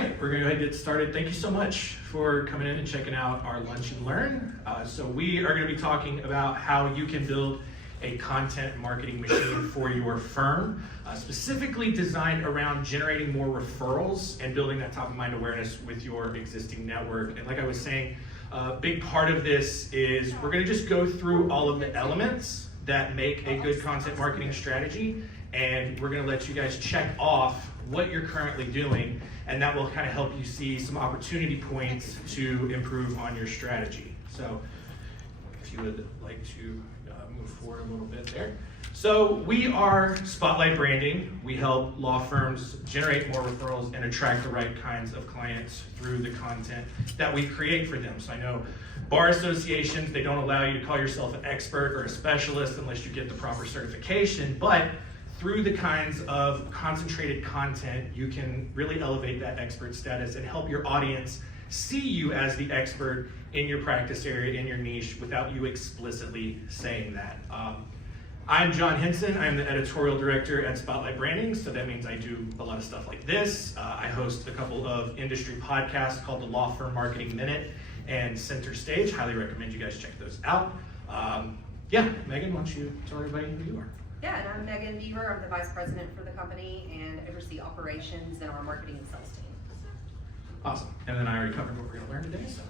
right, we're gonna go ahead and get started. Thank you so much for coming in and checking out our Lunch and Learn. So we are gonna be talking about how you can build a content marketing machine for your firm, specifically designed around generating more referrals and building that top of mind awareness with your existing network. And like I was saying, a big part of this is we're gonna just go through all of the elements that make a good content marketing strategy, and we're gonna let you guys check off what you're currently doing, and that will kind of help you see some opportunity points to improve on your strategy. So if you would like to move forward a little bit there. So we are Spotlight Branding. We help law firms generate more referrals and attract the right kinds of clients through the content that we create for them. So I know bar associations, they don't allow you to call yourself an expert or a specialist unless you get the proper certification, but through the kinds of concentrated content, you can really elevate that expert status and help your audience see you as the expert in your practice area, in your niche, without you explicitly saying that. I'm John Henson. I'm the editorial director at Spotlight Branding, so that means I do a lot of stuff like this. I host a couple of industry podcasts called the Law Firm Marketing Minute and Center Stage. Highly recommend you guys check those out. Megan, why don't you tell everybody who you are? Yeah, and I'm Megan Beaver. I'm the vice president for the company and oversee operations and our marketing and sales team. Awesome. And then I already covered what we're going to learn today, so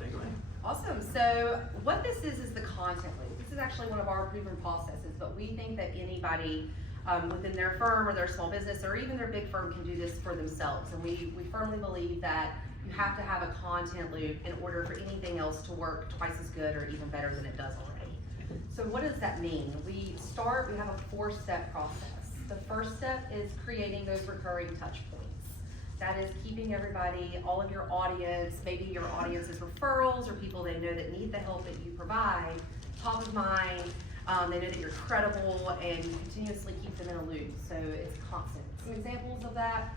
take it away. Awesome. So what this is the content loop. This is actually one of our proven processes, but we think that anybody within their firm or their small business or even their big firm can do this for themselves. And we firmly believe that you have to have a content loop in order for anything else to work twice as good or even better than it does already. So what does that mean? We have a 4-step process. The first step is creating those recurring touch points. That is keeping everybody, all of your audience, maybe your audience's referrals or people they know that need the help that you provide, top of mind. They know that you're credible and you continuously keep them in a loop. So it's constant. Some examples of that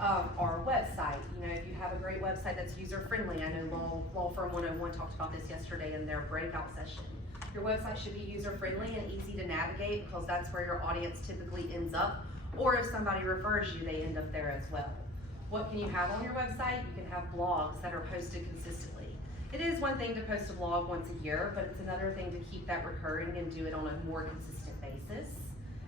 our website. You know, if you have a great website that's user-friendly, I know Law Firm 101 talked about this yesterday in their breakout session. Your website should be user-friendly and easy to navigate because that's where your audience typically ends up. Or if somebody refers you, they end up there as well. What can you have on your website? You can have blogs that are posted consistently. It is one thing to post a blog once a year, but it's another thing to keep that recurring and do it on a more consistent basis.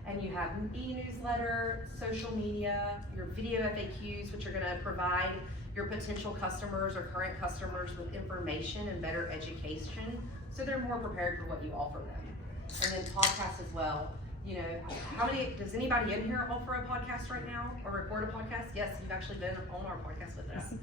And you have e-newsletter, social media, your video FAQs, which are gonna provide your potential customers or current customers with information and better education, so they're more prepared for what you offer them. And then podcasts as well. You know, does anybody in here offer a podcast right now or record a podcast? Yes, you've actually been on our podcast with us.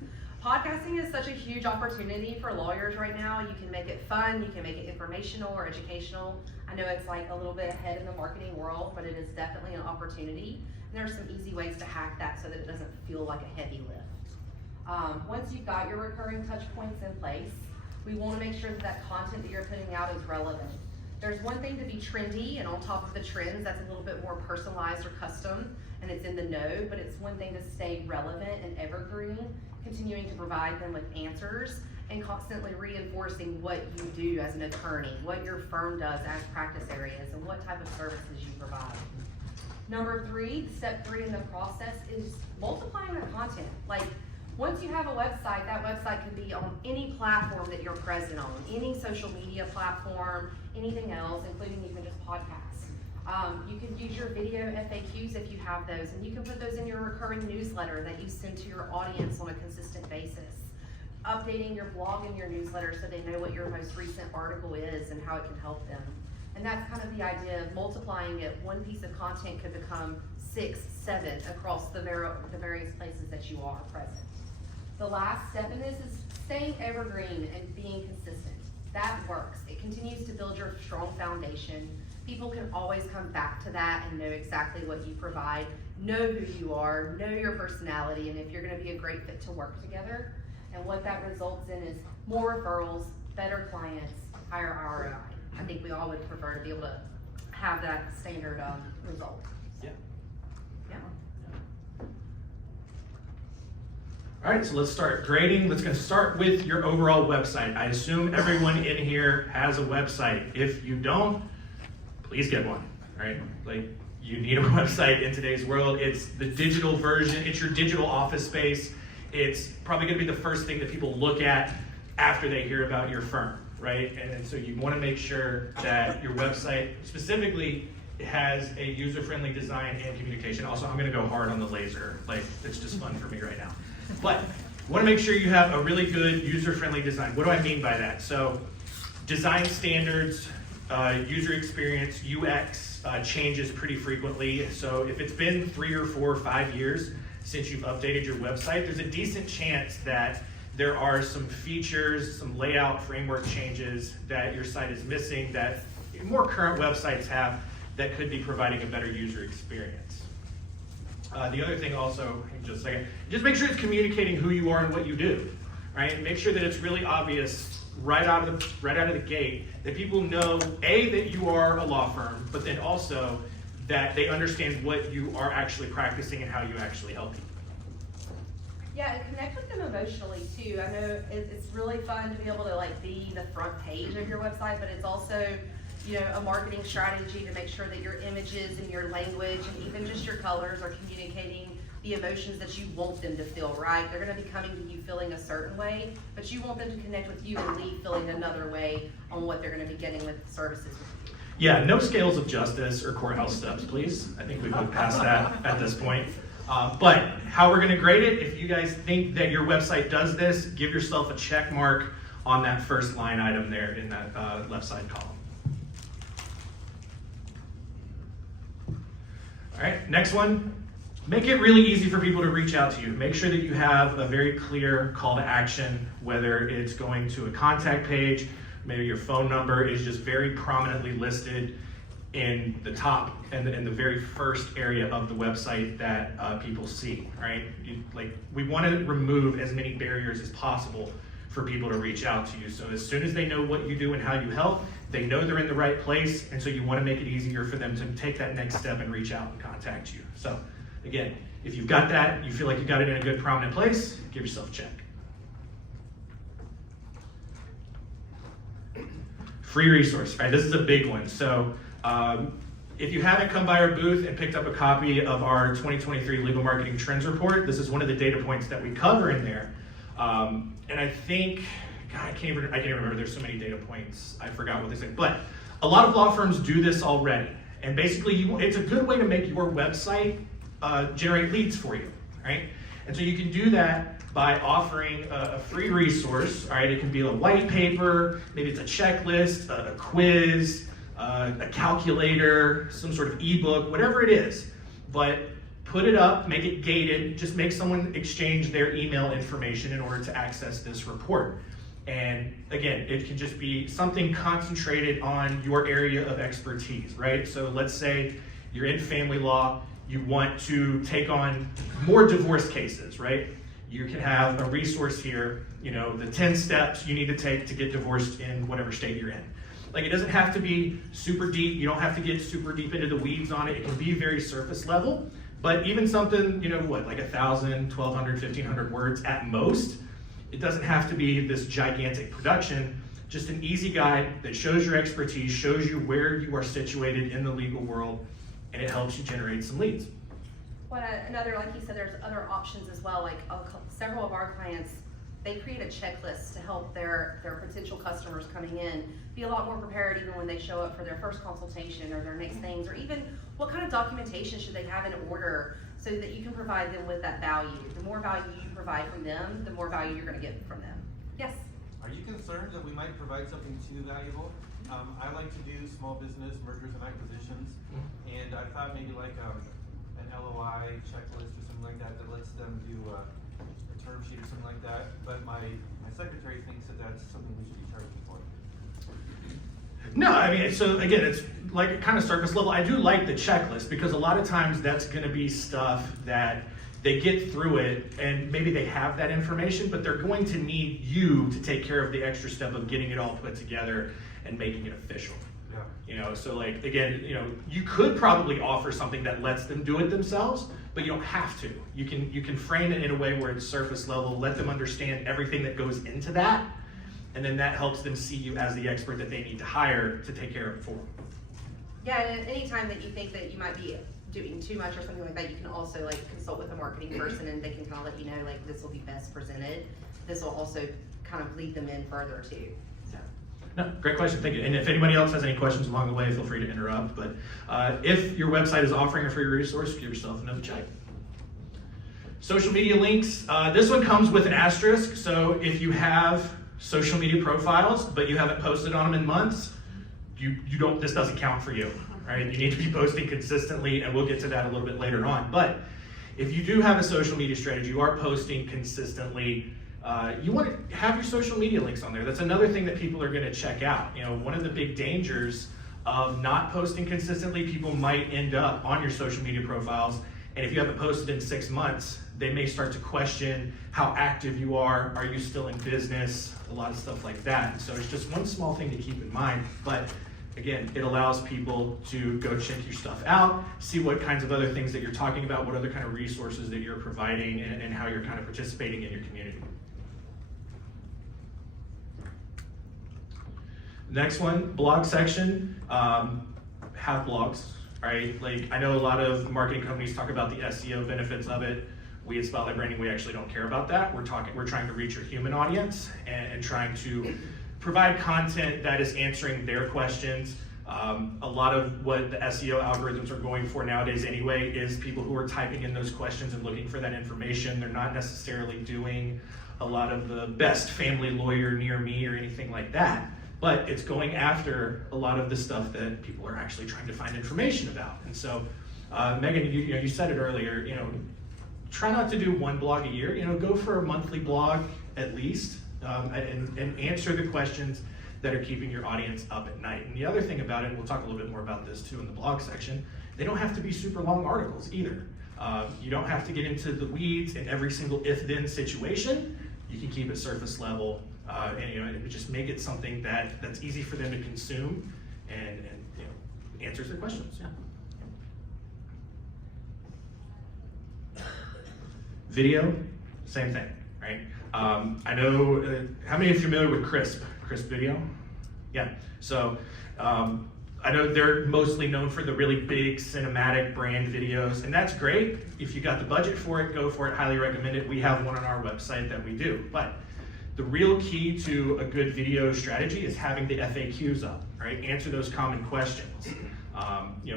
Podcasting is such a huge opportunity for lawyers right now. You can make it fun, you can make it informational or educational. I know it's like a little bit ahead in the marketing world, but it is definitely an opportunity. And there are some easy ways to hack that so that it doesn't feel like a heavy lift. Once you've got your recurring touch points in place, we want to make sure that content that you're putting out is relevant. There's one thing to be trendy, and on top of the trends, that's a little bit more personalized or custom, and it's in the know, but it's one thing to stay relevant and evergreen, continuing to provide them with answers, and constantly reinforcing what you do as an attorney, what your firm does as practice areas, and what type of services you provide. Number 3, step 3 in the process is multiplying the content. Like, once you have a website, that website can be on any platform that you're present on, any social media platform, anything else, including even just podcasts. You can use your video FAQs if you have those, and you can put those in your recurring newsletter that you send to your audience on a consistent basis. Updating your blog and your newsletter so they know what your most recent article is and how it can help them. And that's kind of the idea of multiplying it. One piece of content could become 6, 7 across the various places that you are present. The last step in this is staying evergreen and being consistent. That works. It continues to build your strong foundation. People can always come back to that and know exactly what you provide, know who you are, know your personality, and if you're going to be a great fit to work together. And what that results in is more referrals, better clients, higher ROI. I think we all would prefer to be able to have that standard result. Yeah. Yeah. All right, so let's start grading. Let's gonna start with your overall website. I assume everyone in here has a website. If you don't, please get one, right? Like, you need a website in today's world. It's the digital version, it's your digital office space. It's probably gonna be the first thing that people look at after they hear about your firm, right? And so you wanna make sure that your website specifically has a user-friendly design and communication. Also, I'm gonna go hard on the laser, like it's just fun for me right now. But you wanna make sure you have a really good user-friendly design. What do I mean by that? So design standards, user experience, UX, changes pretty frequently. So if it's been 3 or 4 or 5 years since you've updated your website, there's a decent chance that there are some features, some layout framework changes that your site is missing that more current websites have that could be providing a better user experience. The other thing also, just a second, just make sure it's communicating who you are and what you do, right? Make sure that it's really obvious right out of the gate that people know, A, that you are a law firm, but then also that they understand what you are actually practicing and how you actually help people. Yeah, and connect with them emotionally too. I know it's really fun to be able to like be the front page of your website, but it's also, you know, a marketing strategy to make sure that your images and your language and even just your colors are communicating the emotions that you want them to feel, right? They're gonna be coming to you feeling a certain way, but you want them to connect with you and leave feeling another way on what they're gonna be getting with services with you. Yeah, no scales of justice or courthouse steps, please. I think we've moved past that at this point. But how we're gonna grade it, if you guys think that your website does this, give yourself a check mark on that first line item there in that left side column. All right, next one. Make it really easy for people to reach out to you. Make sure that you have a very clear call to action, whether it's going to a contact page, maybe your phone number is just very prominently listed in the top and in the very first area of the website that people see, right? We want to remove as many barriers as possible for people to reach out to you. So as soon as they know what you do and how you help, they know they're in the right place, and so you want to make it easier for them to take that next step and reach out and contact you. So again, if you've got that, you feel like you got it in a good prominent place, give yourself a check. Free resource, right? This is a big one. So if you haven't come by our booth and picked up a copy of our 2023 Legal Marketing Trends Report, this is one of the data points that we cover in there. And I think, God, I can't even remember, there's so many data points, I forgot what they said. But a lot of law firms do this already. And basically, it's a good way to make your website generate leads for you, right? And so you can do that by offering a free resource, all right? It can be a white paper, maybe it's a checklist, a quiz, a calculator, some sort of ebook, whatever it is. But put it up, make it gated, just make someone exchange their email information in order to access this report. And again, it can just be something concentrated on your area of expertise, right? So let's say you're in family law, you want to take on more divorce cases, right? You can have a resource here, you know, the 10 steps you need to take to get divorced in whatever state you're in. Like, it doesn't have to be super deep. You don't have to get super deep into the weeds on it. It can be very surface level, but even something, you know, what, like 1,000, 1,200, 1,500 words at most. It doesn't have to be this gigantic production, just an easy guide that shows your expertise, shows you where you are situated in the legal world, and it helps you generate some leads. Well, another, like you said, there's other options as well. Like several of our clients, they create a checklist to help their potential customers coming in be a lot more prepared even when they show up for their first consultation or their next things, or even what kind of documentation should they have in order so that you can provide them with that value. The more value you provide from them, the more value you're going to get from them. Yes? Are you concerned that we might provide something too valuable? I like to do small business mergers and acquisitions, and I thought maybe like an LOI checklist or something like that that lets them do a term sheet or something like that. But my secretary thinks that that's something we should be charging for. No, I mean, so again, it's like kind of surface level. I do like the checklist because a lot of times that's going to be stuff that they get through it and maybe they have that information, but they're going to need you to take care of the extra step of getting it all put together and making it official. Yeah. You know, so like, again, you know, you could probably offer something that lets them do it themselves, but you don't have to. You can frame it in a way where it's surface level, let them understand everything that goes into that, and then that helps them see you as the expert that they need to hire to take care of it for them. Yeah, and anytime that you think that you might be doing too much or something like that, you can also like consult with a marketing person and they can kind of let you know like this will be best presented. This will also kind of lead them in further too. So. No, great question, thank you. And if anybody else has any questions along the way, feel free to interrupt. But if your website is offering a free resource, give yourself another check. Social media links, this one comes with an asterisk. So if you have social media profiles, but you haven't posted on them in months, this doesn't count for you, right? You need to be posting consistently, and we'll get to that a little bit later on. But if you do have a social media strategy, you are posting consistently, you want to have your social media links on there. That's another thing that people are going to check out. You know, one of the big dangers of not posting consistently, people might end up on your social media profiles, and if you haven't posted in 6 months, they may start to question how active you are you still in business, a lot of stuff like that. So it's just one small thing to keep in mind, but again, it allows people to go check your stuff out, see what kinds of other things that you're talking about, what other kind of resources that you're providing, and how you're kind of participating in your community. Next one, blog section. Have blogs, right? Like, I know a lot of marketing companies talk about the SEO benefits of it. We at Spotlight Branding, we actually don't care about that. We're trying to reach your human audience and trying to provide content that is answering their questions. A lot of what the SEO algorithms are going for nowadays anyway is people who are typing in those questions and looking for that information. They're not necessarily doing a lot of the best family lawyer near me or anything like that, but it's going after a lot of the stuff that people are actually trying to find information about. And so, Megan, you said it earlier, try not to do one blog a year, go for a monthly blog at least, and answer the questions that are keeping your audience up at night. And the other thing about it, and we'll talk a little bit more about this too in the blog section, they don't have to be super long articles either. You don't have to get into the weeds in every single if-then situation. You can keep it surface level, and just make it something that's easy for them to consume and answers their questions. Yeah. Video, same thing, right? I know, how many are familiar with Crisp Video? Yeah, so I know they're mostly known for the really big cinematic brand videos, and that's great. If you got the budget for it, go for it, highly recommend it. We have one on our website that we do, but the real key to a good video strategy is having the FAQs up, right? Answer those common questions.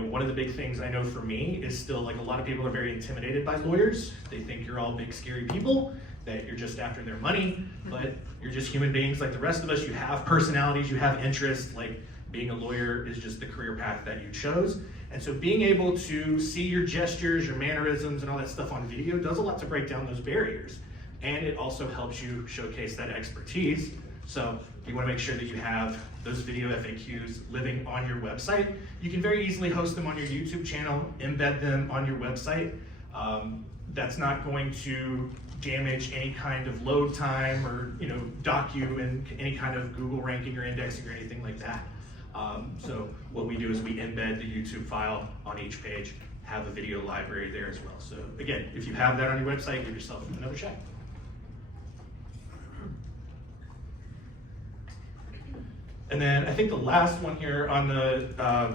One of the big things I know for me is still, like, a lot of people are very intimidated by lawyers. They think you're all big scary people, that you're just after their money, but you're just human beings like the rest of us. You have personalities, you have interests. Like, being a lawyer is just the career path that you chose. And so being able to see your gestures, your mannerisms, and all that stuff on video does a lot to break down those barriers. And it also helps you showcase that expertise. So you want to make sure that you have those video FAQs living on your website. You can very easily host them on your YouTube channel, embed them on your website. That's not going to damage any kind of load time or dock you in any kind of Google ranking or indexing or anything like that. So what we do is we embed the YouTube file on each page, have a video library there as well. So again, if you have that on your website, give yourself another check. And then I think the last one here on the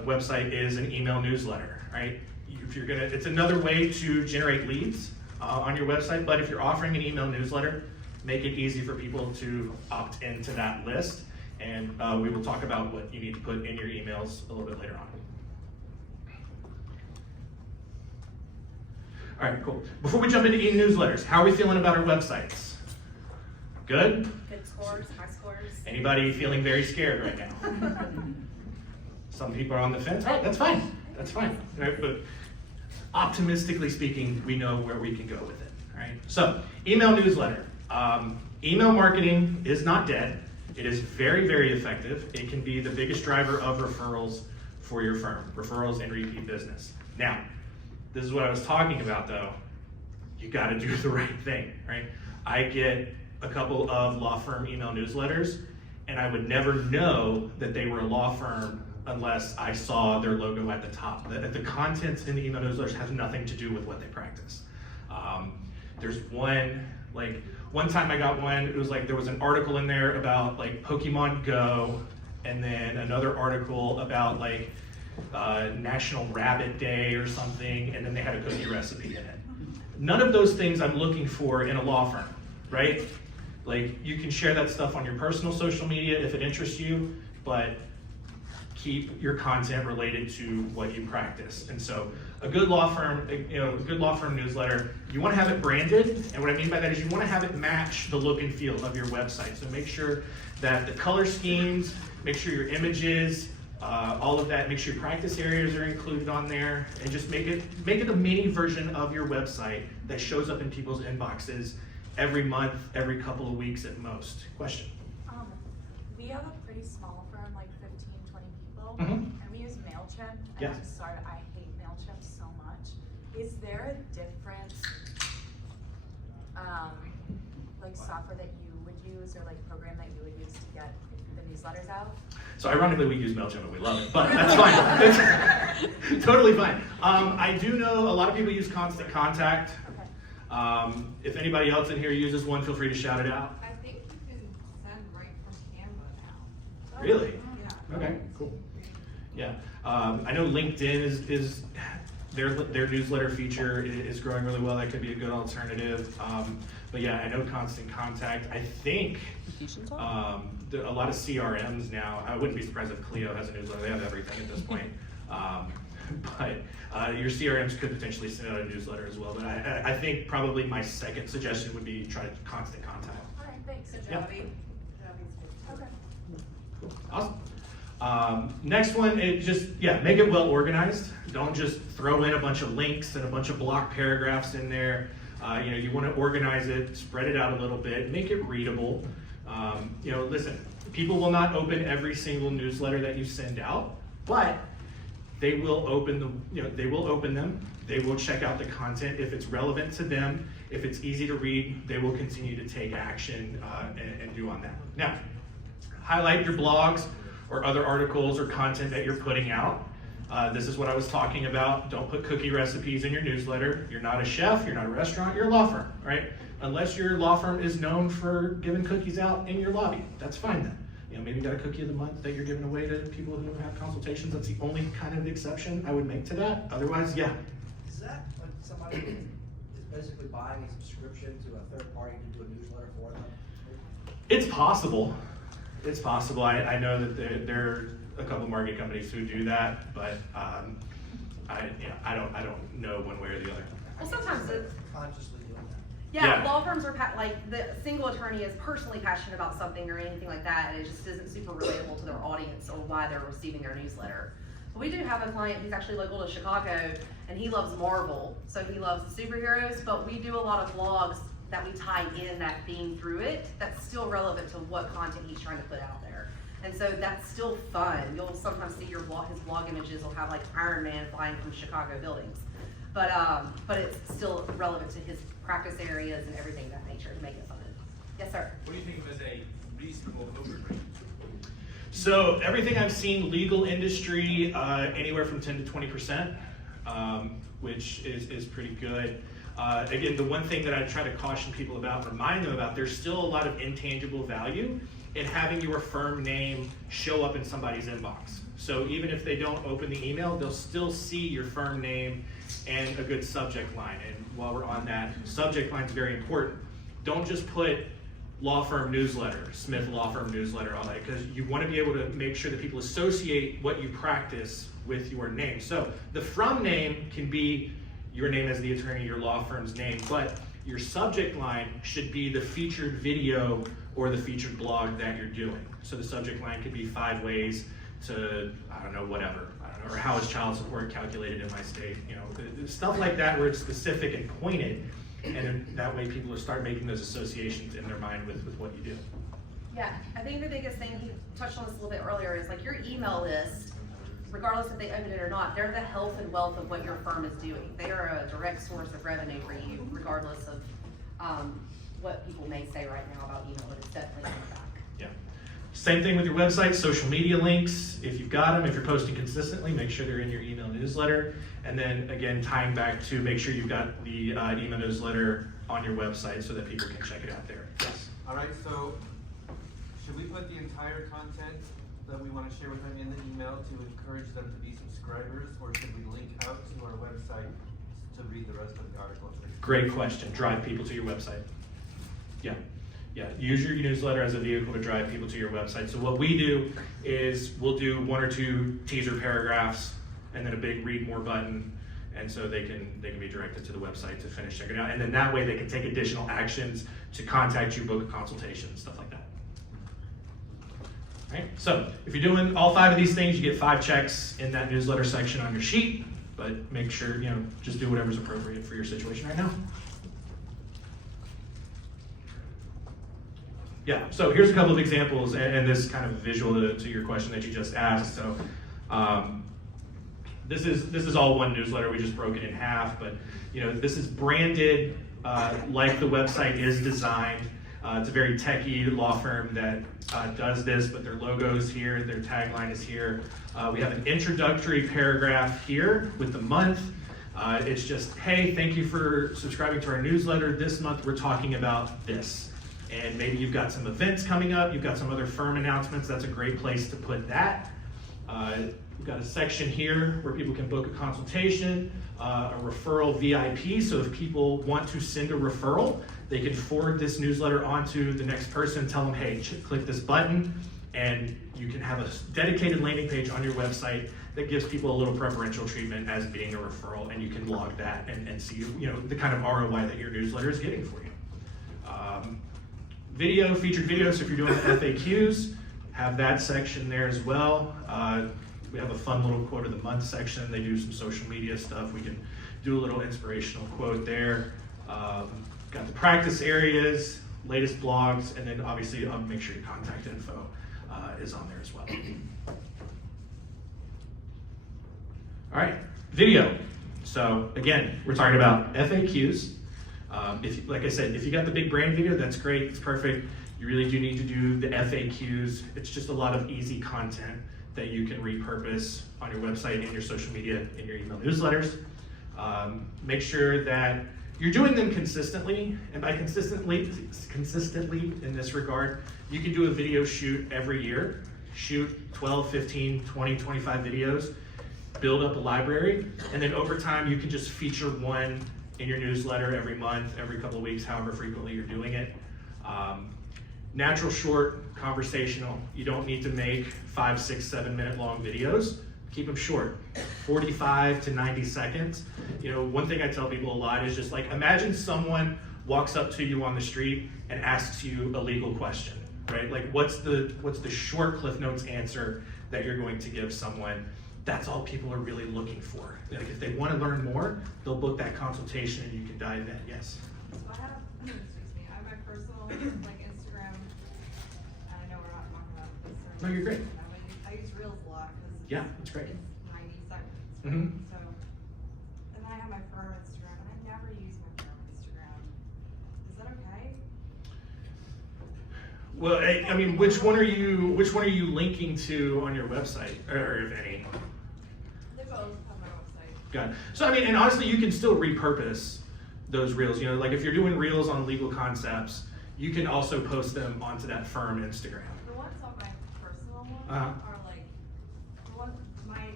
website is an email newsletter, right? It's another way to generate leads on your website, but if you're offering an email newsletter, make it easy for people to opt into that list. And we will talk about what you need to put in your emails a little bit later on. All right, cool. Before we jump into e-newsletters, how are we feeling about our websites? Good? Good scores, high scores. Anybody feeling very scared right now? Some people are on the fence. All right, that's fine. That's fine. All right, but optimistically speaking, we know where we can go with it. All right. So, email newsletter. Email marketing is not dead. It is very, very effective. It can be the biggest driver of referrals for your firm, referrals and repeat business. Now, this is what I was talking about though. You got to do the right thing, right? I get a couple of law firm email newsletters, and I would never know that they were a law firm unless I saw their logo at the top. The contents in the email newsletters has nothing to do with what they practice. There's one time I got one, it was like there was an article in there about like Pokemon Go, and then another article about like National Rabbit Day or something, and then they had a cookie recipe in it. None of those things I'm looking for in a law firm, right? Like, you can share that stuff on your personal social media if it interests you, but keep your content related to what you practice. And so a good law firm, a good law firm newsletter, you want to have it branded, and what I mean by that is you want to have it match the look and feel of your website. So make sure that the color schemes, make sure your images, all of that, make sure your practice areas are included on there, and just make it a mini version of your website that shows up in people's inboxes every month, every couple of weeks at most. Question? We have a pretty small firm, like 15, 20 people, Mhm. and we use MailChimp. Yeah. And I hate MailChimp so much. Is there a different, like software that you would use or like program that you would use to get the newsletters out? So ironically, we use MailChimp and we love it, but that's fine. It's totally fine. I do know a lot of people use Constant Contact. Okay. If anybody else in here uses one, feel free to shout it out. I think you can send right from Canva now. Really? Yeah. Okay, cool. Yeah, I know LinkedIn is their newsletter feature is growing really well. That could be a good alternative. But yeah, I know Constant Contact. I think a lot of CRMs now. I wouldn't be surprised if Clio has a newsletter. They have everything at this point. But your CRMs could potentially send out a newsletter as well. But I think probably my second suggestion would be try Constant Contact. All right, thanks. Good Yeah. job, Abby. Okay. Cool. Awesome. Next one, make it well organized. Don't just throw in a bunch of links and a bunch of block paragraphs in there. You want to organize it, spread it out a little bit, make it readable. Listen, people will not open every single newsletter that you send out, but they will open them. They will check out the content if it's relevant to them. If it's easy to read, they will continue to take action and do on that. Now, highlight your blogs or other articles or content that you're putting out. This is what I was talking about. Don't put cookie recipes in your newsletter. You're not a chef, you're not a restaurant, you're a law firm, right? Unless your law firm is known for giving cookies out in your lobby. That's fine then. Maybe you got a cookie of the month that you're giving away to people who have consultations. That's the only kind of exception I would make to that. Otherwise, yeah. Is that when somebody is basically buying a subscription to a third party to do a newsletter for them? It's possible. It's possible. I know that there are a couple of marketing companies who do that, but I don't know one way or the other. Well, sometimes it's, Consciously doing that. yeah, Yeah. law firms are like the single attorney is personally passionate about something or anything like that, and it just isn't super relatable to their audience or why they're receiving their newsletter. But we do have a client who's actually local to Chicago, and he loves Marvel, so he loves the superheroes. But we do a lot of blogs that we tie in that theme through it. That's still relevant to what content he's trying to put out there, and so that's still fun. You'll sometimes see his blog images will have like Iron Man flying from Chicago buildings. But it's still relevant to his practice areas and everything of that nature to make it fun. Yes, sir. What do you think of as a reasonable open rate? So everything I've seen, legal industry, anywhere from 10 to 20%, which is pretty good. Again, the one thing that I try to caution people about, remind them about, there's still a lot of intangible value in having your firm name show up in somebody's inbox. So even if they don't open the email, they'll still see your firm name and a good subject line. And while we're on that, subject line is very important. Don't just put law firm newsletter, Smith Law Firm newsletter, all that, because you want to be able to make sure that people associate what you practice with your name. So the from name can be your name as the attorney, your law firm's name, but your subject line should be the featured video or the featured blog that you're doing. So the subject line could be 5 ways to, whatever. Or how is child support calculated in my state? Stuff like that where it's specific and pointed, and then that way people will start making those associations in their mind with what you do. Yeah, I think the biggest thing, he touched on this a little bit earlier, is like your email list, regardless if they open it or not, they're the health and wealth of what your firm is doing. They are a direct source of revenue for you, regardless of what people may say right now about email, but it's definitely on the back. Yeah. Same thing with your website, social media links. If you've got them, if you're posting consistently, make sure they're in your email newsletter. And then again, tying back to make sure you've got the email newsletter on your website so that people can check it out there. Yes. All right, so should we put the entire content, that we wanna share with them in the email to encourage them to be subscribers, or should we link out to our website to read the rest of the article? Great question. Drive people to your website. Yeah. Yeah. Use your newsletter as a vehicle to drive people to your website. So what we do is we'll do 1 or 2 teaser paragraphs and then a big read more button. And so they can be directed to the website to finish checking it out. And then that way they can take additional actions to contact you, book a consultation, stuff like that. All right. So if you're doing all 5 of these things, you get 5 checks in that newsletter section on your sheet. But make sure, just do whatever's appropriate for your situation right now. Yeah, so here's a couple of examples, and this kind of visual to your question that you just asked. So this is all one newsletter. We just broke it in half, but this is branded like the website is designed. It's a very techie law firm that does this, but their logo is here, their tagline is here. We have an introductory paragraph here with the month. It's just, hey, thank you for subscribing to our newsletter. This month we're talking about this. And maybe you've got some events coming up, you've got some other firm announcements. That's a great place to put that. We've got a section here where people can book a consultation, a referral VIP. So if people want to send a referral, they can forward this newsletter onto the next person, tell them, hey, click this button, and you can have a dedicated landing page on your website that gives people a little preferential treatment as being a referral, and you can log that and see the kind of ROI that your newsletter is getting for you. Video, featured videos, so if you're doing FAQs, have that section there as well. We have a fun little quote of the month section. They do some social media stuff. We can do a little inspirational quote there. Got the practice areas, latest blogs, and then obviously I'll make sure your contact info is on there as well. All right, video. So again, we're talking about FAQs. Like I said, if you got the big brand video, that's great, it's perfect. You really do need to do the FAQs. It's just a lot of easy content that you can repurpose on your website, in your social media, in your email newsletters. Make sure that you're doing them consistently, and by consistently in this regard, you can do a video shoot every year. Shoot 12, 15, 20, 25 videos, build up a library, and then over time you can just feature one in your newsletter every month, every couple of weeks, however frequently you're doing it. Natural, short, conversational. You don't need to make 5, 6, 7 minute long videos. Keep them short, 45 to 90 seconds. One thing I tell people a lot is just like, imagine someone walks up to you on the street and asks you a legal question, right? Like what's the short Cliff Notes answer that you're going to give someone? That's all people are really looking for. Like if they want to learn more, they'll book that consultation and you can dive in. Yes? So I have, I have my personal Instagram, and I know we're not talking about this. No, you're great. I use Reels a lot because Yeah, that's great. it's 90 seconds. Mhm. So, and then I have my firm Instagram, and I never use my firm Instagram. Is that okay? Well, I mean, which one are you linking to on your website, or if any? They both have my website. Got it. So I mean, and honestly, you can still repurpose those reels. Like if you're doing reels on legal concepts, you can also post them onto that firm Instagram. The ones on my personal one Uh-huh. are like, the one, my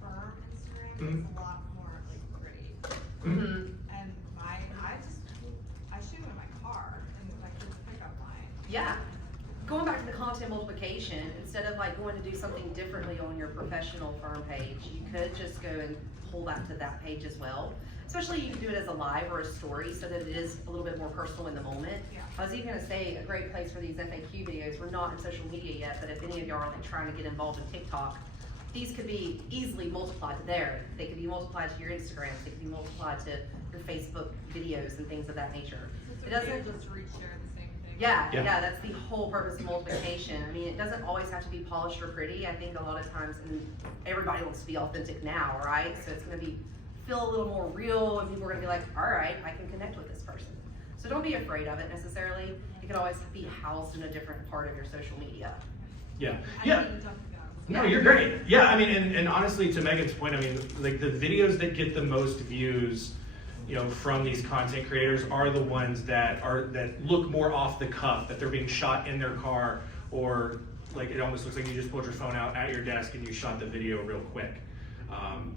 firm Instagram Mhm. is a lot more gritty. Mhm. And I shoot in my car and my kids pick up mine. Yeah. Going back to the content multiplication, instead of going to do something differently on your professional firm page, you could just go and pull that to that page as well. Especially you can do it as a live or a story so that it is a little bit more personal in the moment. Yeah. I was even gonna say a great place for these FAQ videos, we're not in social media yet, but if any of y'all are trying to get involved in TikTok, these could be easily multiplied to there. They could be multiplied to your Instagram, they could be multiplied to your Facebook videos and things of that nature. So It it's okay doesn't to just reshare the same thing. Yeah, Yeah. yeah, that's the whole purpose of multiplication. I mean, it doesn't always have to be polished or pretty. I think a lot of times, and everybody wants to be authentic now, right? So it's gonna feel a little more real, and people are gonna be like, all right, I can connect with this person. So don't be afraid of it necessarily. It can always be housed in a different part of your social media. Yeah. I Yeah. didn't jump the gun. No, you're great. Yeah, I mean, and honestly, to Megan's point, I mean, like the videos that get the most views, from these content creators are the ones that look more off the cuff, that they're being shot in their car, or like it almost looks like you just pulled your phone out at your desk and you shot the video real quick.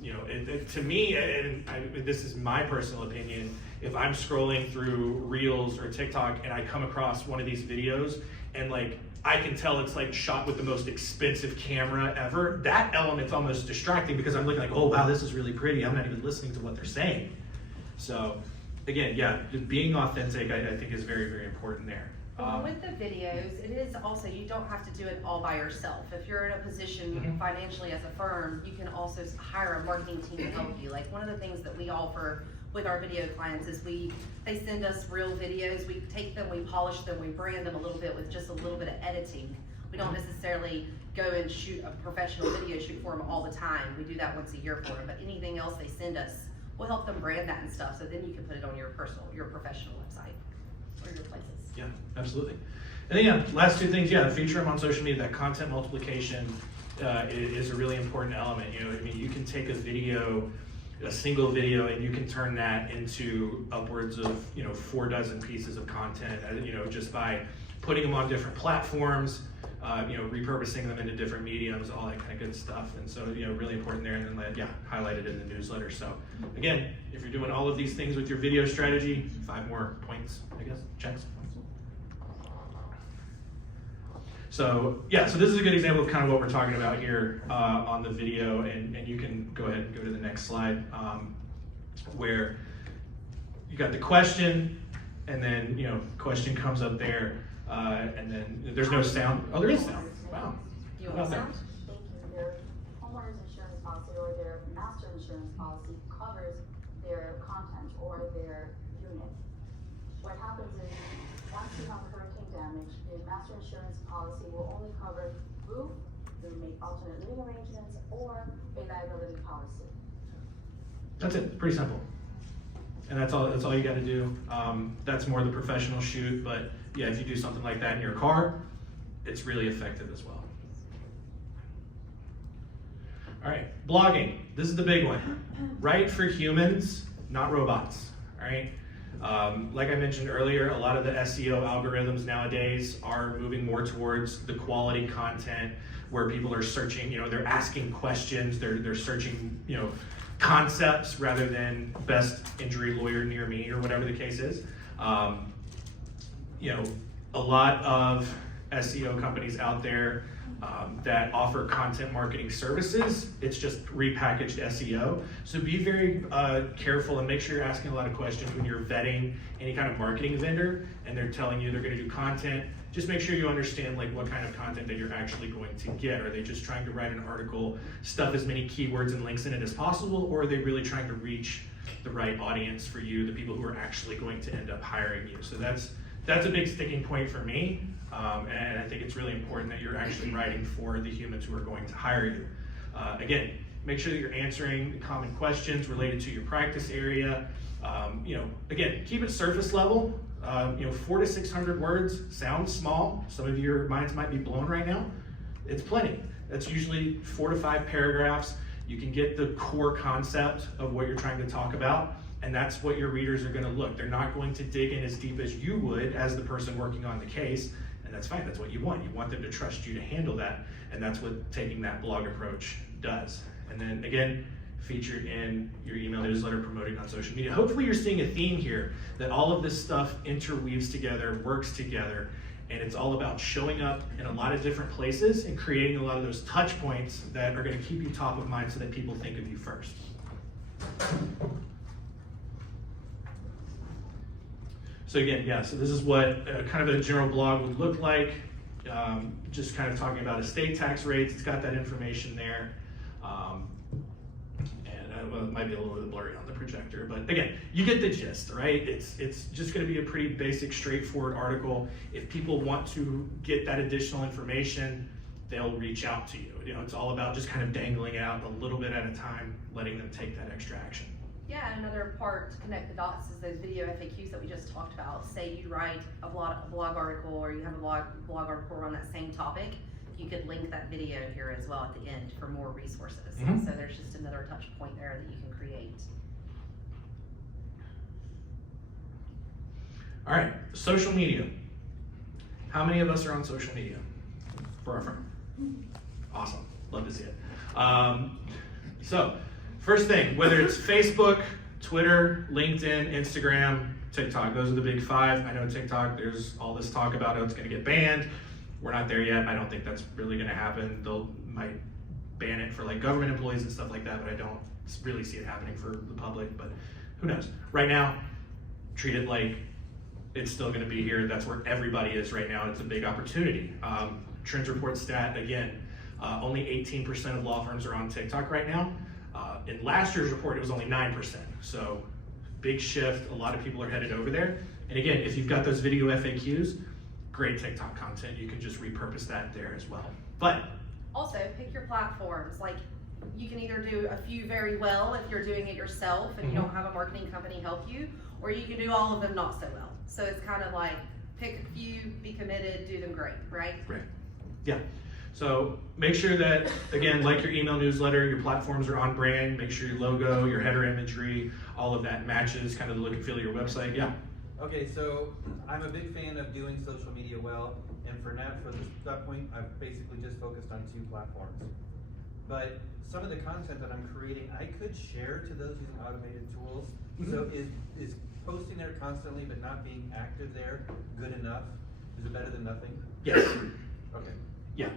You know, to me, and this is my personal opinion, if I'm scrolling through Reels or TikTok and I come across one of these videos and like I can tell it's like shot with the most expensive camera ever, that element's almost distracting because I'm looking like, oh wow, this is really pretty. I'm not even listening to what they're saying. So again, yeah, just being authentic, I think is very, very important there. With the videos, it is also, you don't have to do it all by yourself. If you're in a position financially as a firm, you can also hire a marketing team to help you. Like one of the things that we offer with our video clients is they send us real videos, we take them, we polish them, we brand them a little bit with just a little bit of editing. We don't necessarily go and shoot a professional video shoot for them all the time. We do that once a year for them, but anything else they send us, we'll help them brand that and stuff, so then you can put it on your professional website or your places. Yeah, absolutely. And then yeah, last two things, yeah, feature them on social media. That content multiplication is a really important element. You know, I mean, you can take a video, a single video, and you can turn that into upwards of 4 dozen pieces of content. Just by putting them on different platforms, repurposing them into different mediums, all that kind of good stuff. And so really important there. And then highlighted in the newsletter. So again, if you're doing all of these things with your video strategy, 5 more points, I guess, checks. So yeah, so this is a good example of kind of what we're talking about here on the video, and you can go ahead and go to the next slide, where you got the question, and then question comes up there, and then there's no sound. Oh, there is sound. Wow. Do you How want about sound? Thank you. Their homeowner's insurance policy or their master insurance policy covers their content or their unit. What happens is, once you have hurricane damage, the master insurance policy will only cover roof, they make alternate living arrangements, or a liability policy. That's it. Pretty simple. And that's all you got to do. That's more the professional shoot, but yeah, if you do something like that in your car, it's really effective as well. All right, blogging. This is the big one. Write for humans, not robots. All right. Like I mentioned earlier, a lot of the SEO algorithms nowadays are moving more towards the quality content where people are searching, they're asking questions, they're searching, concepts rather than best injury lawyer near me or whatever the case is. A lot of SEO companies out there that offer content marketing services, it's just repackaged SEO. So be very careful and make sure you're asking a lot of questions when you're vetting any kind of marketing vendor and they're telling you they're going to do content. Just make sure you understand like what kind of content that you're actually going to get. Are they just trying to write an article, stuff as many keywords and links in it as possible, or are they really trying to reach the right audience for you, the people who are actually going to end up hiring you? So that's a big sticking point for me. And I think it's really important that you're actually writing for the humans who are going to hire you. Again, make sure that you're answering common questions related to your practice area. Again, keep it surface level. 400 to 600 words sounds small. Some of your minds might be blown right now. It's plenty. That's usually 4 to 5 paragraphs. You can get the core concept of what you're trying to talk about, and that's what your readers are going to look. They're not going to dig in as deep as you would as the person working on the case, and that's fine. That's what you want. You want them to trust you to handle that, and that's what taking that blog approach does. And then again, featured in your email newsletter, promoting on social media. Hopefully you're seeing a theme here, that all of this stuff interweaves together, works together, and it's all about showing up in a lot of different places and creating a lot of those touch points that are going to keep you top of mind so that people think of you first. So again, yeah, so this is what kind of a general blog would look like. Just kind of talking about estate tax rates. It's got that information there. Well, it might be a little bit blurry on the projector, but again, you get the gist, right? It's just going to be a pretty basic, straightforward article. If people want to get that additional information, they'll reach out to you. It's all about just kind of dangling out a little bit at a time, letting them take that extra action. Yeah, and another part to connect the dots is those video FAQs that we just talked about. Say you write a blog article, or you have a blog article on that same topic, you could link that video here as well at the end for more resources. Mm-hmm. So there's just another touch point there that you can create. All right, social media. How many of us are on social media? for our firm. Awesome, love to see it. So, first thing, whether it's Facebook, Twitter, LinkedIn, Instagram, TikTok, those are the big 5. I know TikTok, there's all this talk about, oh, it's gonna get banned. We're not there yet. I don't think that's really gonna happen. Might ban it for like government employees and stuff like that, but I don't really see it happening for the public, but who knows? Right now, treat it like it's still gonna be here. That's where everybody is right now. It's a big opportunity. Trends Report stat, again, only 18% of law firms are on TikTok right now. In last year's report, it was only 9%. So big shift, a lot of people are headed over there. And again, if you've got those video FAQs, great TikTok content. You can just repurpose that there as well. But Also, pick your platforms. Like, you can either do a few very well if you're doing it yourself and you don't have a marketing company help you, or you can do all of them not so well. So it's kind of like, pick a few, be committed, do them great, right? Right. Yeah. So make sure that, again, like your email newsletter, your platforms are on brand. Make sure your logo, your header imagery, all of that matches kind of the look and feel of your website. Yeah. Okay, so I'm a big fan of doing social media well, and for that point, I've basically just focused on 2 platforms. But some of the content that I'm creating, I could share to those using automated tools. So is posting there constantly but not being active there good enough? Is it better than nothing? Yes. Okay. Yeah.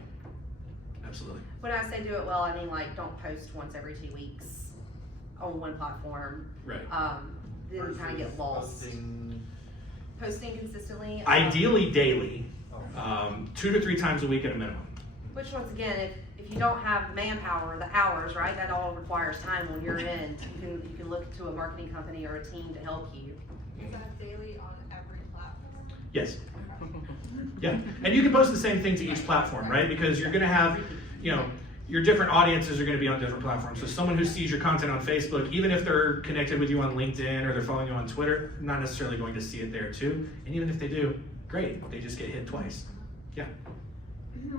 Absolutely. When I say do it well, I mean like don't post once every 2 weeks on one platform. Right. Then kind of get lost. Posting, Posting consistently. Ideally daily, oh. 2 to 3 times a week at a minimum. Which once again, if you don't have the manpower, the hours, right, that all requires time on your end. You can look to a marketing company or a team to help you. Is that daily on every platform? Yes. Yeah, and you can post the same thing to each platform, right? Because you're gonna have, your different audiences are gonna be on different platforms. So someone who sees your content on Facebook, even if they're connected with you on LinkedIn or they're following you on Twitter, not necessarily going to see it there too. And even if they do, great, they just get hit twice. Yeah.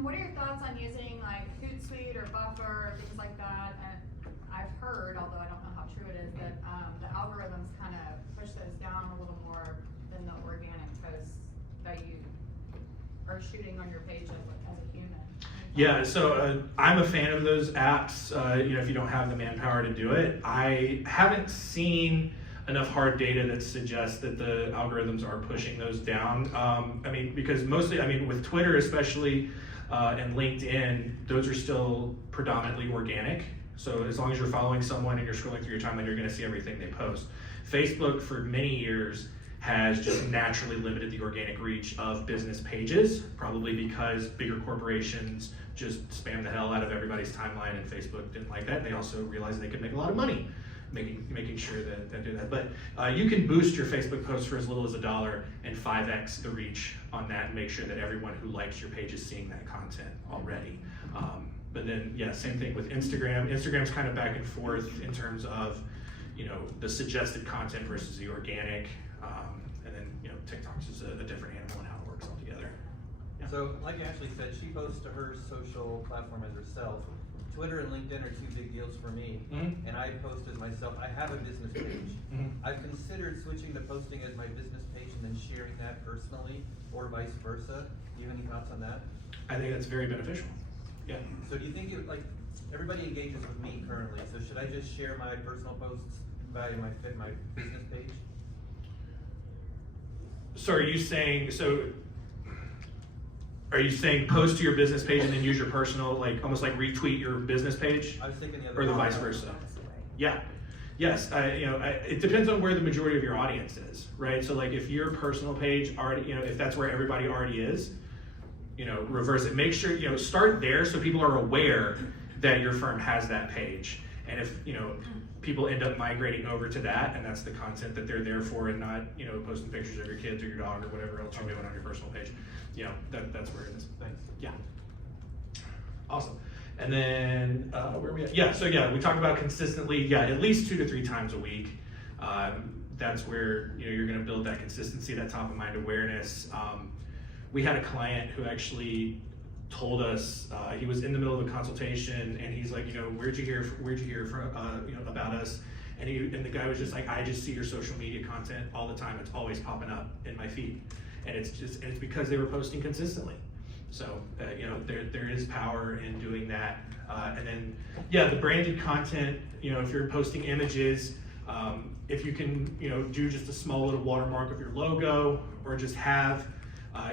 What are your thoughts on using like Hootsuite or Buffer or things like that? And I've heard, although I don't know how true it is, that the algorithms kind of push those down a little more than the organic posts that you are shooting on your page as a human. Yeah, so I'm a fan of those apps, if you don't have the manpower to do it. I haven't seen enough hard data that suggests that the algorithms are pushing those down. Because mostly, with Twitter especially, and LinkedIn, those are still predominantly organic. So as long as you're following someone and you're scrolling through your timeline, you're gonna see everything they post. Facebook, for many years, has just naturally limited the organic reach of business pages, probably because bigger corporations just spam the hell out of everybody's timeline, and Facebook didn't like that. They also realized they could make a lot of money making sure that they do that. But you can boost your Facebook post for as little as $1 and 5x the reach on that, and make sure that everyone who likes your page is seeing that content already. But then, yeah, same thing with Instagram. Instagram's kind of back and forth in terms of, the suggested content versus the organic. And then, TikTok's just a different animal and how it works altogether. Yeah. So, like Ashley said, she posts to her social platform as herself. Twitter and LinkedIn are 2 big deals for me, and I post as myself. I have a business page. I've considered switching to posting as my business page and then sharing that personally, or vice versa. Do you have any thoughts on that? I think that's very beneficial. Yeah. So do you think everybody engages with me currently, so should I just share my personal posts via my business page? So are you saying post to your business page and then use your personal, like almost like retweet your business page? I was thinking the other Or the way. vice versa? Yeah. Yes, it depends on where the majority of your audience is, right? So like if your personal page already, if that's where everybody already is, reverse it. Make sure, start there so people are aware that your firm has that page. And if, people end up migrating over to that, and that's the content that they're there for, and not, posting pictures of your kids or your dog or whatever else you're doing on your personal page, that's where it is. Thanks. Yeah. Awesome. And then, where are we at? Yeah, so we talked about consistently, at least 2 to 3 times a week. That's where, you're gonna build that consistency, that top of mind awareness. We had a client who actually told us, he was in the middle of a consultation, and he's like, where'd you hear from, about us? And the guy was just like, I just see your social media content all the time. It's always popping up in my feed. And it's because they were posting consistently. So, there is power in doing that. And then, yeah, the branded content, if you're posting images, if you can, do just a small little watermark of your logo, or just have,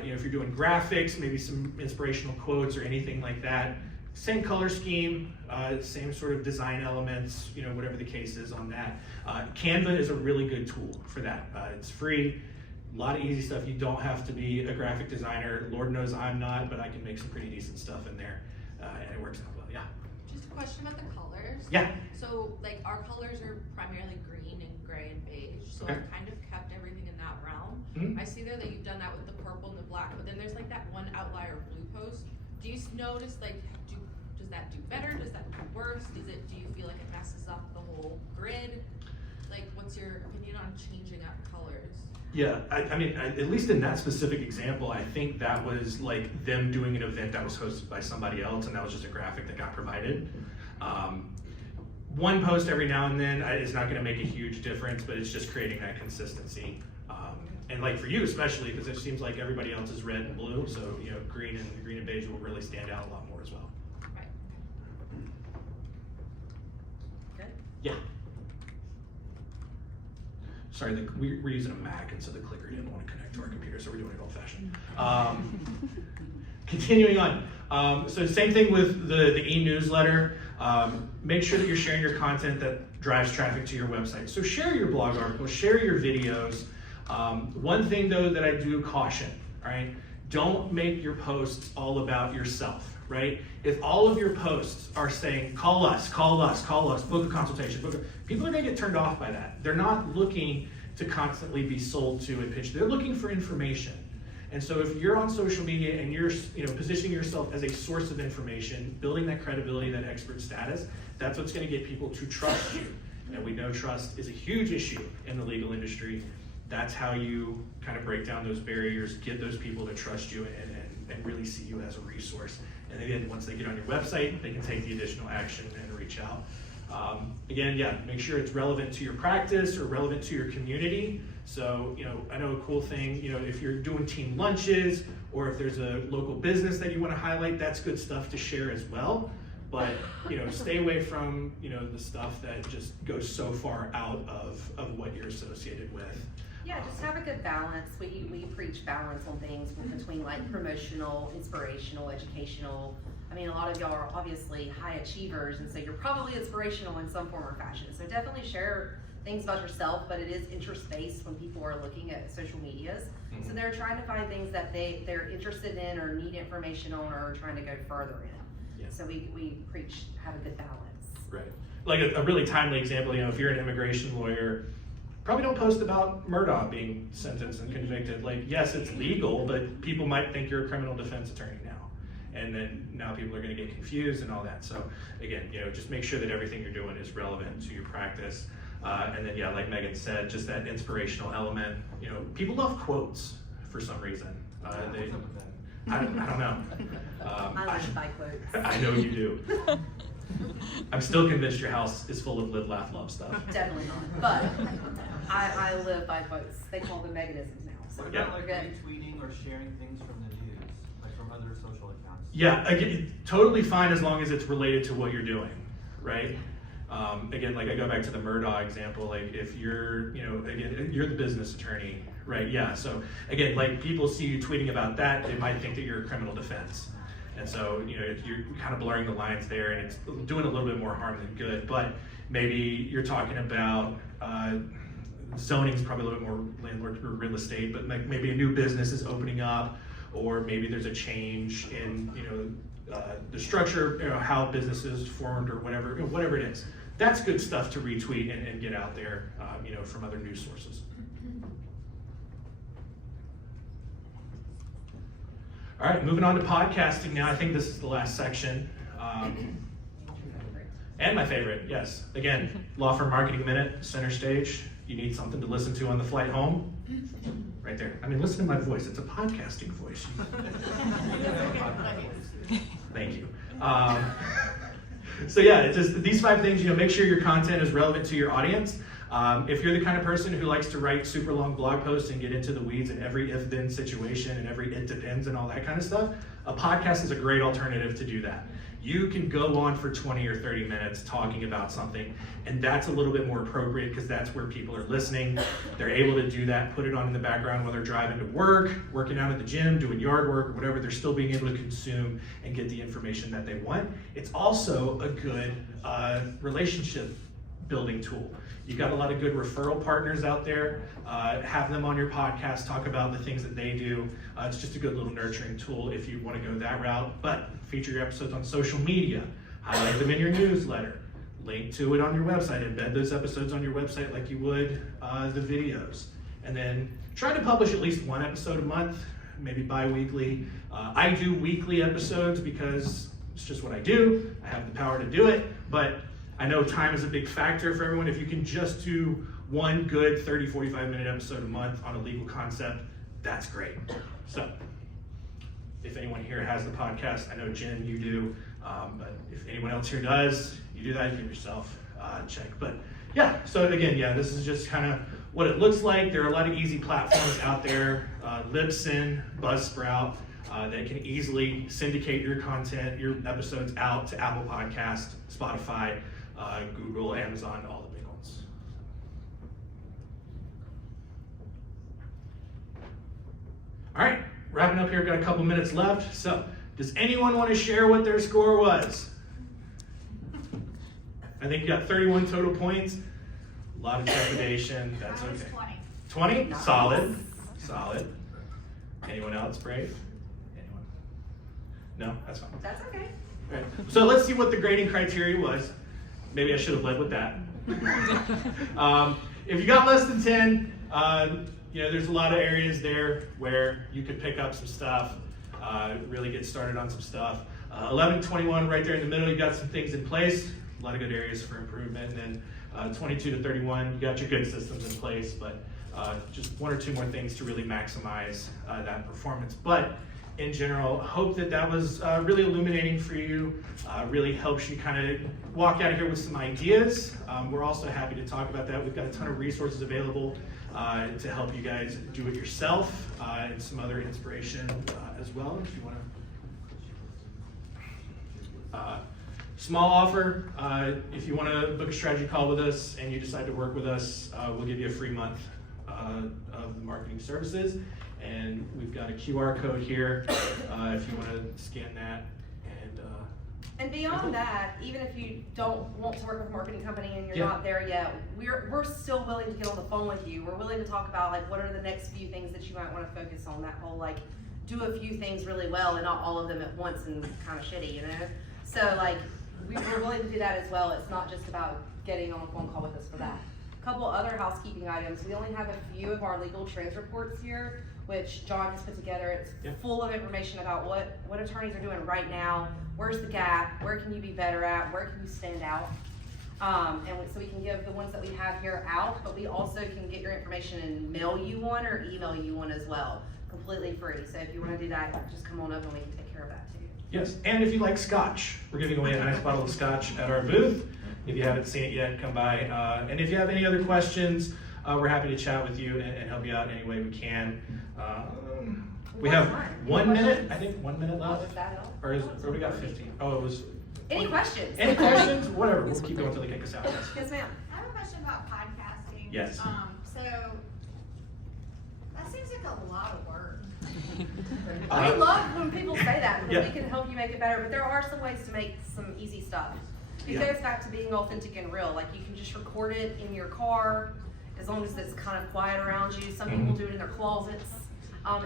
if you're doing graphics, maybe some inspirational quotes or anything like that. Same color scheme, same sort of design elements, whatever the case is on that. Canva is a really good tool for that. It's free, a lot of easy stuff. You don't have to be a graphic designer. Lord knows I'm not, but I can make some pretty decent stuff in there, and it works out well, yeah. Just a question about the colors. Yeah. So like our colors are primarily green and gray and beige, so Okay. I've kind of kept everything in that realm. Mhm. I see there that you've done that with the purple and the black, but then there's like that one outlier blue post. Do you notice like, does that do better? Does that do worse? Do you feel like it messes up the whole grid? Like what's your opinion on changing up colors? Yeah, I mean, at least in that specific example, I think that was like them doing an event that was hosted by somebody else, and that was just a graphic that got provided. One post every now and then is not going to make a huge difference, but it's just creating that consistency. And like for you especially, because it seems like everybody else is red and blue, so green and beige will really stand out a lot more as well. Right. Good. Yeah. Sorry, we're using a Mac, and so the clicker didn't want to connect to our computer, so we're doing it old fashioned. Continuing on. So same thing with the e-newsletter. Make sure that you're sharing your content that drives traffic to your website. So share your blog articles, share your videos. One thing though that I do caution, all right? Don't make your posts all about yourself, right? If all of your posts are saying, call us, book a consultation, people are gonna get turned off by that. They're not looking to constantly be sold to and pitched. They're looking for information. And so if you're on social media and you're positioning yourself as a source of information, building that credibility, that expert status, that's what's gonna get people to trust you. And we know trust is a huge issue in the legal industry. That's how you kind of break down those barriers, get those people to trust you and really see you as a resource. And then once they get on your website, they can take the additional action and reach out. Again, yeah, make sure it's relevant to your practice or relevant to your community. So, I know a cool thing, if you're doing team lunches or if there's a local business that you want to highlight, that's good stuff to share as well. But, stay away from, the stuff that just goes so far out of what you're associated with. Yeah, just have a good balance. We preach balance on things between like promotional, inspirational, educational. I mean, a lot of y'all are obviously high achievers, and so you're probably inspirational in some form or fashion. So definitely share things about yourself, but it is interest-based when people are looking at social medias. So they're trying to find things that they're interested in or need information on or trying to go further in. Yeah. So we preach have a good balance. Right. Like a really timely example, if you're an immigration lawyer, probably don't post about Murdaugh being sentenced and convicted. Like, yes, it's legal, but people might think you're a criminal defense attorney now. And then now people are gonna get confused and all that. So again, just make sure that everything you're doing is relevant to your practice. And then, yeah, like Megan said, just that inspirational element. People love quotes for some reason. What's up with that? I don't know. I like to buy quotes. I know you do. I'm still convinced your house is full of live, laugh, love stuff. Definitely not, but I live by quotes. They call them mechanisms now. So What Yeah. about like good. retweeting or sharing things from the news, like from other social accounts? Yeah, again, totally fine as long as it's related to what you're doing, right? Again, like I go back to the Murdaugh example, like if you're, again, you're the business attorney, right? Yeah, so again, like people see you tweeting about that, they might think that you're a criminal defense. And so, you're kind of blurring the lines there and it's doing a little bit more harm than good, but maybe you're talking about, zoning is probably a little bit more landlord or real estate, but like maybe a new business is opening up, or maybe there's a change in, the structure, how business is formed or whatever it is. That's good stuff to retweet and get out there, from other news sources. All right, moving on to podcasting now. I think this is the last section. And my favorite, yes. Again, Law Firm Marketing Minute, center stage. You need something to listen to on the flight home. Right there. I mean, listen to my voice. It's a podcasting voice. Thank you. So yeah, it's just these 5 things, make sure your content is relevant to your audience. If you're the kind of person who likes to write super long blog posts and get into the weeds in every if-then situation and every it depends and all that kind of stuff, a podcast is a great alternative to do that. You can go on for 20 or 30 minutes talking about something, and that's a little bit more appropriate because that's where people are listening. They're able to do that, put it on in the background while they're driving to work, working out at the gym, doing yard work, or whatever. They're still being able to consume and get the information that they want. It's also a good relationship building tool. You've got a lot of good referral partners out there. Have them on your podcast, talk about the things that they do. It's just a good little nurturing tool if you want to go that route. But feature your episodes on social media, highlight them in your newsletter, link to it on your website, embed those episodes on your website like you would the videos. And then try to publish at least one episode a month, maybe bi-weekly. I do weekly episodes because it's just what I do. I have the power to do it, but I know time is a big factor for everyone. If you can just do one good 30, 45-minute episode a month on a legal concept, that's great. So, if anyone here has the podcast, I know Jen, you do, but if anyone else here does, you do that, give yourself a check. But yeah, so again, yeah, this is just kind of what it looks like. There are a lot of easy platforms out there, Libsyn, Buzzsprout, that can easily syndicate your content, your episodes out to Apple Podcast, Spotify, Google, Amazon, all the big ones. All right, wrapping up here, got a couple minutes left. So, does anyone want to share what their score was? I think you got 31 total points. A lot of trepidation, that's Mine was okay. 20. 20? Solid, solid. Anyone else brave? Anyone? No, that's fine. That's okay. All right. So let's see what the grading criteria was. Maybe I should have led with that. If you got less than 10, there's a lot of areas there where you could pick up some stuff, really get started on some stuff. 11 to 21, right there in the middle, you got some things in place, a lot of good areas for improvement. And then 22 to 31, you got your good systems in place, but just one or two more things to really maximize that performance. But in general, hope that was really illuminating for you, really helps you kind of walk out of here with some ideas. We're also happy to talk about that. We've got a ton of resources available to help you guys do it yourself, and some other inspiration as well if you want to. Small offer, if you want to book a strategy call with us and you decide to work with us, we'll give you a free month of the marketing services. And we've got a QR code here if you want to scan that. And beyond that, even if you don't want to work with a marketing company and you're Yeah. not there yet, we're still willing to get on the phone with you. We're willing to talk about like what are the next few things that you might want to focus on. That whole like do a few things really well and not all of them at once and kind of shitty, you know. So like we're willing to do that as well. It's not just about getting on a phone call with us for that. A couple other housekeeping items. We only have a few of our legal trends reports here, which John has put together. It's full of information about what attorneys are doing right now, where's the gap, where can you be better at, where can you stand out. So we can give the ones that we have here out, but we also can get your information and mail you one or email you one as well, completely free. So if you want to do that, just come on up and we can take care of that too. Yes, and if you like scotch, we're giving away a nice bottle of scotch at our booth. If you haven't seen it yet, come by. And if you have any other questions, we're happy to chat with you and help you out any way we can. We have 1 minute, I think 1 minute left. Was that all? Or we got 15. Oh, it was. Any questions? Any questions? Whatever, we'll keep going until they kick us out. Yes, ma'am. I have a question about podcasting. Yes. So that seems like a lot of work. We love when people say that because Yeah. we can help you make it better, but there are some ways to make some easy stuff. It Yeah. goes back to being authentic and real. Like you can just record it in your car as long as it's kind of quiet around you. Some people do it in their closets.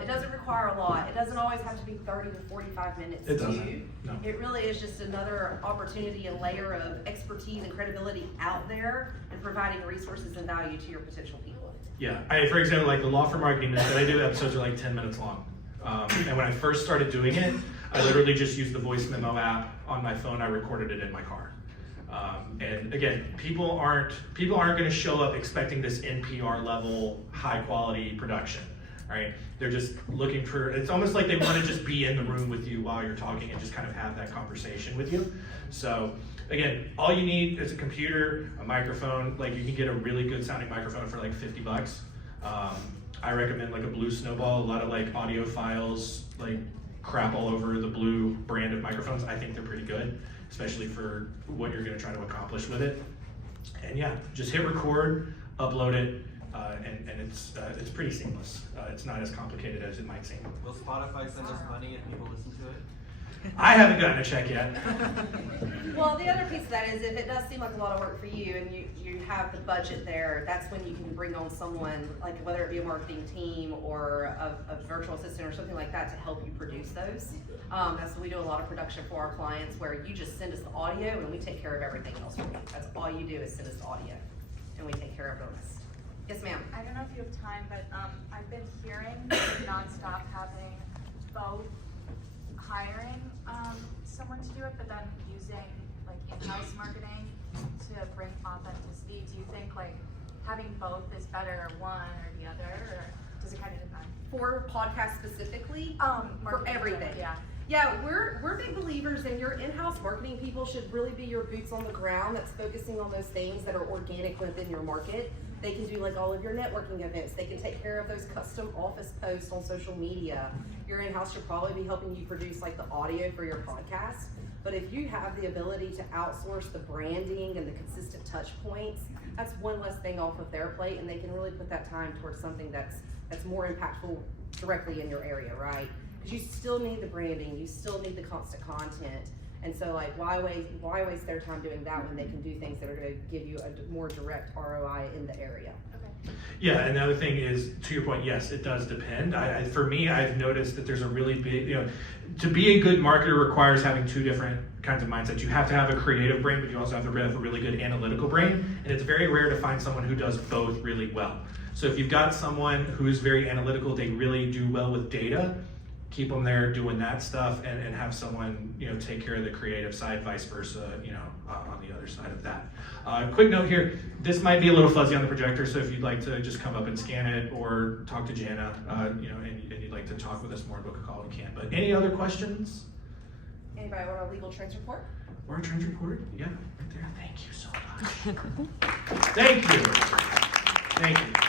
It doesn't require a lot. It doesn't always have to be 30 to 45 minutes It too. doesn't, no. It really is just another opportunity and layer of expertise and credibility out there and providing resources and value to your potential people. Yeah, for example, like the law firm marketing that I do, episodes are like 10 minutes long. And when I first started doing it, I literally just used the voice memo app on my phone. I recorded it in my car. And again, people aren't going to show up expecting this NPR level high quality production. right? They're just looking for, it's almost like they want to just be in the room with you while you're talking and just kind of have that conversation with you. So again, all you need is a computer, a microphone. Like you can get a really good sounding microphone for like $50. I recommend like a Blue Snowball. A lot of like audio files, like crap all over the Blue brand of microphones. I think they're pretty good, especially for what you're gonna try to accomplish with it. And yeah, just hit record, upload it, and it's pretty seamless. It's not as complicated as it might seem. Will Spotify send us money if people listen to it? I haven't gotten a check yet. Well, the other piece of that is if it does seem like a lot of work for you and you have the budget there, that's when you can bring on someone, like whether it be a marketing team or a virtual assistant or something like that to help you produce those. That's what we do a lot of production for our clients where you just send us the audio and we take care of everything else for you. That's all you do is send us the audio and we take care of the rest. Yes, ma'am. I don't know if you have time, but I've been hearing nonstop having both hiring someone to do it, but then using like in-house marketing to bring authenticity. Do you think like having both is better, one or the other, or does it kind of depend? For podcasts specifically, for Marketing, everything. yeah. Yeah, we're big believers in your in-house marketing people should really be your boots on the ground that's focusing on those things that are organic within your market. They can do like all of your networking events. They can take care of those custom office posts on social media. Your in-house should probably be helping you produce like the audio for your podcast. But if you have the ability to outsource the branding and the consistent touch points, that's one less thing off of their plate, and they can really put that time towards something that's more impactful directly in your area, right? Because you still need the branding, you still need the constant content. And so like, why waste their time doing that when they can do things that are gonna give you a more direct ROI in the area? Okay. Yeah, and the other thing is, to your point, yes, it does depend. For me, I've noticed that there's a really big, to be a good marketer requires having two different kinds of mindsets. You have to have a creative brain, but you also have to have a really good analytical brain. And it's very rare to find someone who does both really well. So if you've got someone who's very analytical, they really do well with data, keep them there doing that stuff, and have someone take care of the creative side, vice versa, on the other side of that. Quick note here, this might be a little fuzzy on the projector, so if you'd like to just come up and scan it or talk to Jana, and you'd like to talk with us more, book a call, we can. But any other questions? Anybody want a legal trends report? Or a trends report? Yeah, right there. Thank you so much. Thank you. Thank you.